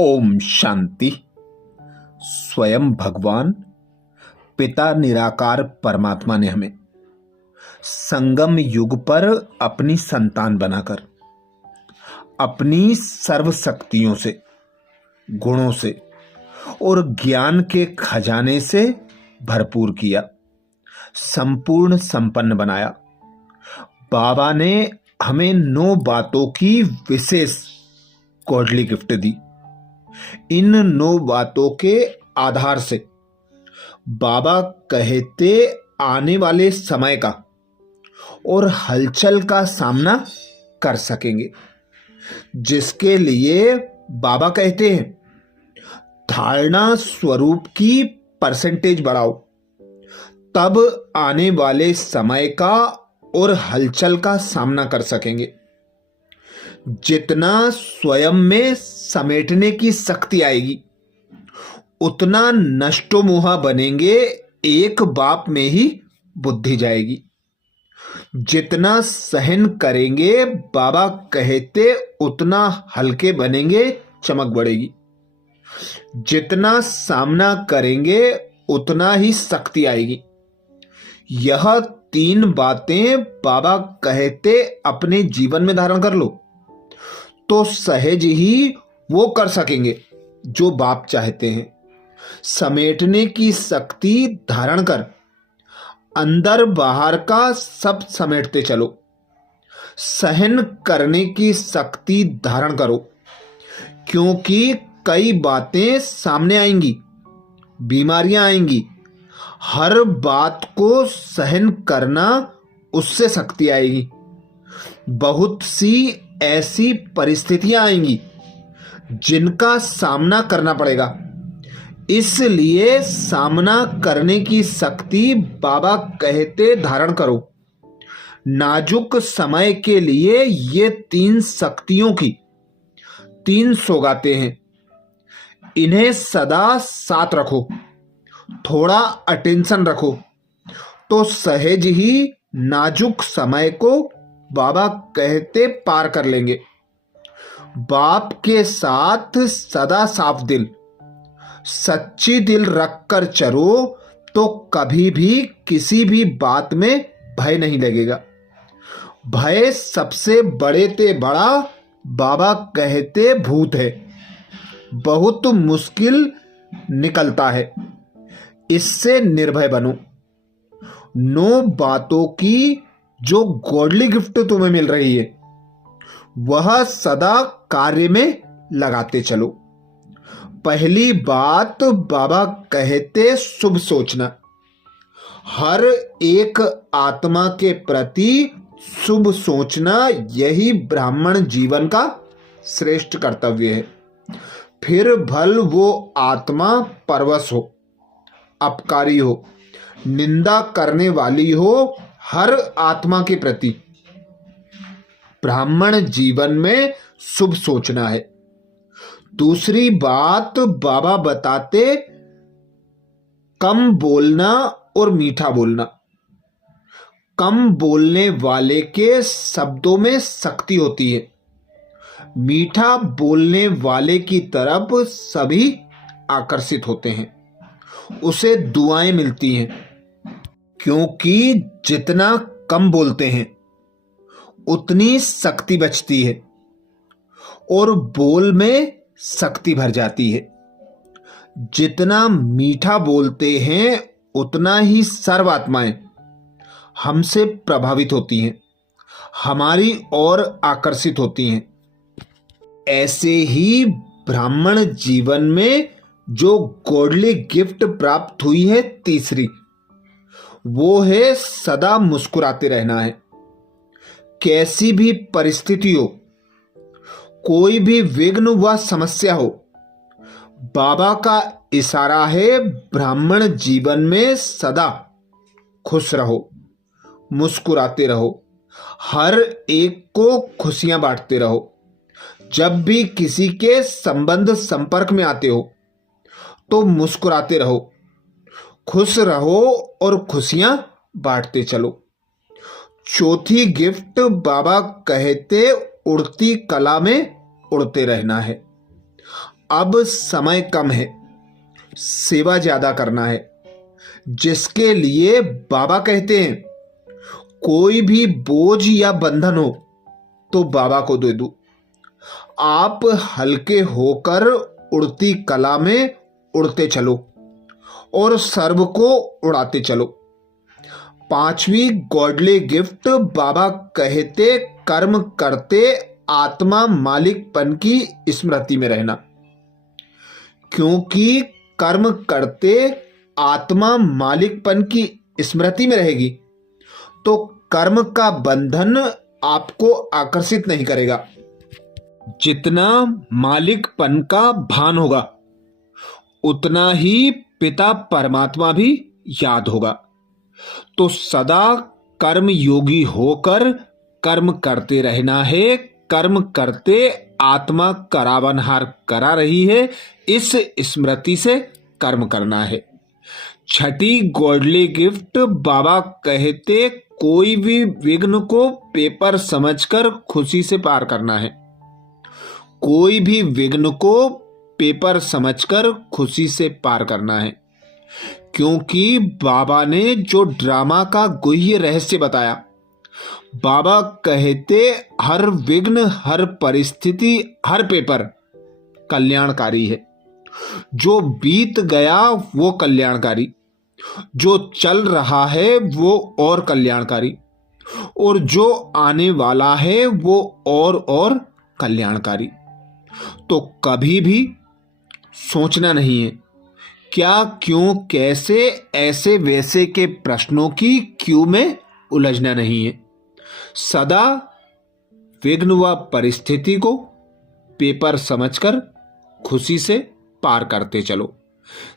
ओम शांति। स्वयं भगवान पिता निराकार परमात्मा ने हमें संगम युग पर अपनी संतान बनाकर अपनी सर्व शक्तियों से, गुणों से और ज्ञान के खजाने से भरपूर किया, संपूर्ण संपन्न बनाया। बाबा ने हमें 9 बातों की विशेष गॉडली गिफ्ट दी। इन 9 बातों के आधार से बाबा कहते आने वाले समय का और हलचल का सामना कर सकेंगे, जिसके लिए बाबा कहते हैं धारणा स्वरूप की परसेंटेज बढ़ाओ, तब आने वाले समय का और हलचल का सामना कर सकेंगे। जितना स्वयं में समेटने की शक्ति आएगी, उतना नष्टोमोहा बनेंगे, एक बाप में ही बुद्धि जाएगी। जितना सहन करेंगे, बाबा कहते उतना हल्के बनेंगे, चमक बढ़ेगी। जितना सामना करेंगे, उतना ही शक्ति आएगी। यह 3 बातें बाबा कहते अपने जीवन में धारण कर लो, तो सहज ही वो कर सकेंगे जो बाप चाहते हैं। समेटने की शक्ति धारण कर अंदर बाहर का सब समेटते चलो। सहन करने की शक्ति धारण करो, क्योंकि कई बातें सामने आएंगी, बीमारियां आएंगी। हर बात को सहन करना, उससे शक्ति आएगी। बहुत सी ऐसी परिस्थितियां आएंगी जिनका सामना करना पड़ेगा, इसलिए सामना करने की शक्ति बाबा कहते धारण करो। नाजुक समय के लिए ये 3 शक्तियों की 3 सौगातें हैं। इन्हें सदा साथ रखो, थोड़ा अटेंशन रखो, तो सहज ही नाजुक समय को बाबा कहते पार कर लेंगे। बाप के साथ सदा साफ दिल, सच्ची दिल रखकर चलो, तो कभी भी किसी भी बात में भय नहीं लगेगा। भय सबसे बड़े ते बड़ा बाबा कहते भूत है, बहुत मुश्किल निकलता है। इससे निर्भय बनो। 9 बातों की जो गॉडली गिफ्ट तुम्हें मिल रही है, वह सदा कार्य में लगाते चलो। पहली बात बाबा कहते शुभ सोचना। हर एक आत्मा के प्रति शुभ सोचना, यही ब्राह्मण जीवन का श्रेष्ठ कर्तव्य है। फिर भल वो आत्मा परवश हो, अपकारी हो, निंदा करने वाली हो, हर आत्मा के प्रति ब्राह्मण जीवन में शुभ सोचना है। दूसरी बात बाबा बताते कम बोलना और मीठा बोलना। कम बोलने वाले के शब्दों में शक्ति होती है। मीठा बोलने वाले की तरफ सभी आकर्षित होते हैं, उसे दुआएं मिलती हैं। क्योंकि जितना कम बोलते हैं, उतनी शक्ति बचती है और बोल में शक्ति भर जाती है। जितना मीठा बोलते हैं, उतना ही सर्व आत्माएं हमसे प्रभावित होती हैं, हमारी ओर आकर्षित होती हैं। ऐसे ही ब्राह्मण जीवन में जो गॉडली गिफ्ट प्राप्त हुई है, तीसरी, वो है सदा मुस्कुराते रहना है। कैसी भी परिस्थिति हो, कोई भी विघ्न व समस्या हो, बाबा का इशारा है ब्राह्मण जीवन में सदा खुश रहो, मुस्कुराते रहो, हर एक को खुशियां बांटते रहो। जब भी किसी के संबंध संपर्क में आते हो, तो मुस्कुराते रहो, खुश रहो और खुशियां बांटते चलो। चौथी गिफ्ट बाबा कहते उड़ती कला में उड़ते रहना है। अब समय कम है, सेवा ज्यादा करना है, जिसके लिए बाबा कहते हैं कोई भी बोझ या बंधन हो तो बाबा को दे दो। आप हल्के होकर उड़ती कला में उड़ते चलो और सर्व को उड़ाते चलो। पांचवी गॉडली गिफ्ट बाबा कहते कर्म करते आत्मा मालिकपन की स्मृति में रहना, क्योंकि कर्म करते आत्मा मालिकपन की स्मृति में रहेगी तो कर्म का बंधन आपको आकर्षित नहीं करेगा। जितना मालिकपन का भान होगा उतना ही पिता परमात्मा भी याद होगा। तो सदा कर्म योगी होकर कर्म करते रहना है। कर्म करते आत्मा करावनहार करा रही है, इस स्मृति से कर्म करना है। छठी गॉडली गिफ्ट बाबा कहते कोई भी विघ्न को पेपर समझकर खुशी से पार करना है। कोई भी विघ्न को पेपर समझकर खुशी से पार करना है, क्योंकि बाबा ने जो ड्रामा का गुह्य रहस्य बताया, बाबा कहते हर विघ्न, हर परिस्थिति, हर पेपर कल्याणकारी है। जो बीत गया वो कल्याणकारी, जो चल रहा है वो और कल्याणकारी, और जो आने वाला है वो और कल्याणकारी। तो कभी भी सोचना नहीं है क्या, क्यों, कैसे, ऐसे वैसे के प्रश्नों की क्यों में उलझना नहीं है। सदा विघ्न व परिस्थिति को पेपर समझकर खुशी से पार करते चलो।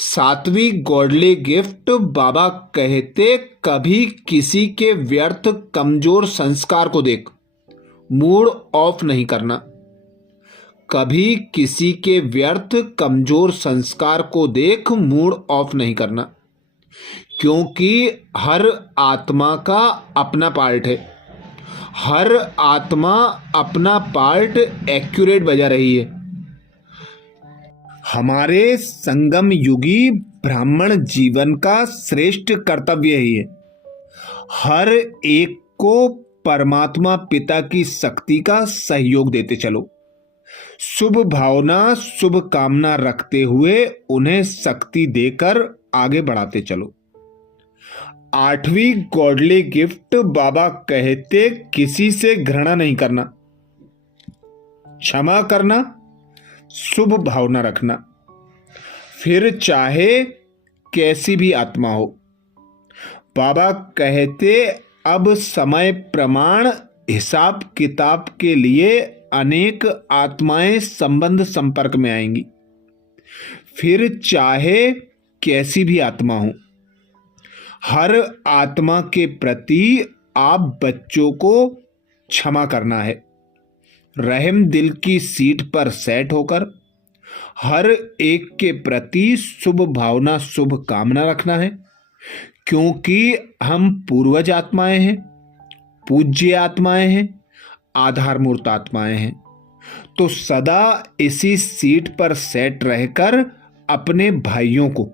सातवीं गॉडली गिफ्ट बाबा कहते कभी किसी के व्यर्थ कमजोर संस्कार को देख मूड ऑफ नहीं करना। कभी किसी के व्यर्थ कमजोर संस्कार को देख मूड ऑफ नहीं करना, क्योंकि हर आत्मा का अपना पार्ट है। हर आत्मा अपना पार्ट एक्यूरेट बजा रही है। हमारे संगम युगी ब्राह्मण जीवन का श्रेष्ठ कर्तव्य ही है हर एक को परमात्मा पिता की शक्ति का सहयोग देते चलो। शुभ भावना, शुभ कामना रखते हुए उन्हें शक्ति देकर आगे बढ़ाते चलो। आठवीं गॉडली गिफ्ट बाबा कहते किसी से घृणा नहीं करना, क्षमा करना, शुभ भावना रखना, फिर चाहे कैसी भी आत्मा हो। बाबा कहते अब समय प्रमाण हिसाब किताब के लिए अनेक आत्माएं संबंध संपर्क में आएंगी, फिर चाहे कैसी भी आत्मा हो। हर आत्मा के प्रति आप बच्चों को क्षमा करना है। रहम दिल की सीट पर सेट होकर हर एक के प्रति शुभ भावना, शुभ कामना रखना है, क्योंकि हम पूर्वज आत्माएं हैं, पूज्य आत्माएं हैं, आधार मूर्त आत्माएं हैं। तो सदा इसी सीट पर सेट रहकर अपने भाइयों को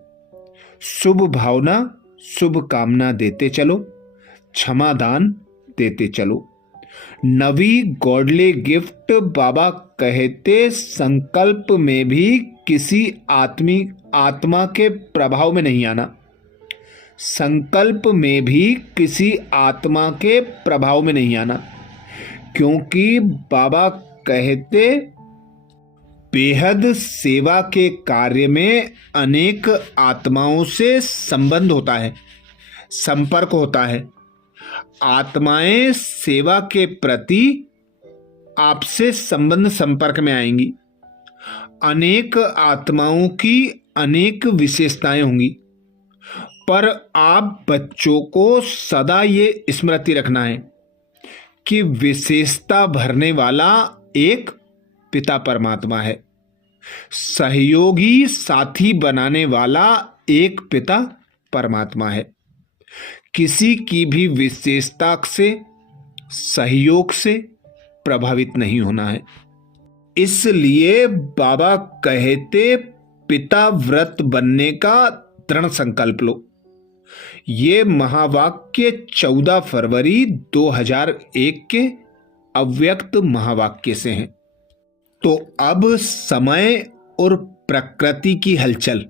शुभ भावना, शुभ कामना देते चलो, क्षमा दान देते चलो। नवी गॉडली गिफ्ट बाबा कहते संकल्प में भी किसी आत्मा के प्रभाव में नहीं आना। संकल्प में भी किसी आत्मा के प्रभाव में नहीं आना, क्योंकि बाबा कहते बेहद सेवा के कार्य में अनेक आत्माओं से संबंध होता है, संपर्क होता है। आत्माएं सेवा के प्रति आपसे संबंध संपर्क में आएंगी। अनेक आत्माओं की अनेक विशेषताएं होंगी, पर आप बच्चों को सदा ये स्मृति रखना है कि विशेषता भरने वाला एक पिता परमात्मा है। सहयोगी साथी बनाने वाला एक पिता परमात्मा है। किसी की भी विशेषता से, सहयोग से प्रभावित नहीं होना है। इसलिए बाबा कहते पिता व्रत बनने का दृढ़ संकल्प लो। ये महावाक्य 14 फरवरी 2001 के अव्यक्त महावाक्य से हैं। तो अब समय और प्रकृति की हलचल,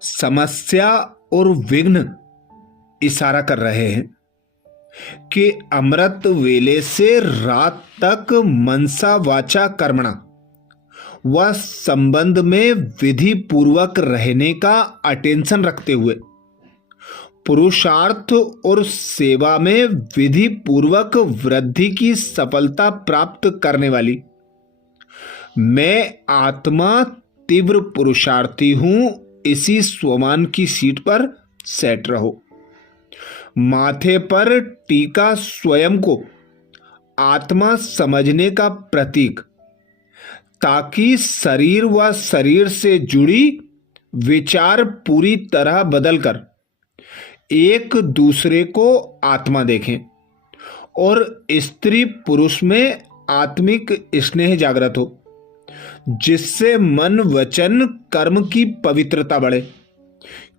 समस्या और विघ्न इशारा कर रहे हैं कि अमृत वेले से रात तक मनसा वाचा कर्मणा व संबंध में विधि पूर्वक रहने का अटेंशन रखते हुए पुरुषार्थ और सेवा में विधि पूर्वक वृद्धि की सफलता प्राप्त करने वाली मैं आत्मा तीव्र पुरुषार्थी हूं, इसी स्वमान की सीट पर सेट रहो। माथे पर टीका स्वयं को आत्मा समझने का प्रतीक, ताकि शरीर व शरीर से जुड़ी विचार पूरी तरह बदलकर एक दूसरे को आत्मा देखें और स्त्री पुरुष में आत्मिक स्नेह जागृत हो, जिससे मन वचन कर्म की पवित्रता बढ़े,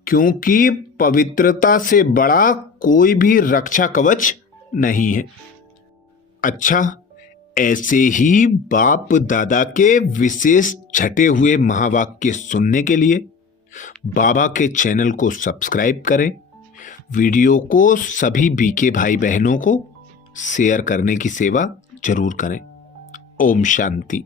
क्योंकि पवित्रता से बड़ा कोई भी रक्षा कवच नहीं है। अच्छा, ऐसे ही बाप दादा के विशेष छटे हुए महावाक्य सुनने के लिए बाबा के चैनल को सब्सक्राइब करें, वीडियो को सभी बीके भाई बहनों को शेयर करने की सेवा जरूर करें। ओम शांति।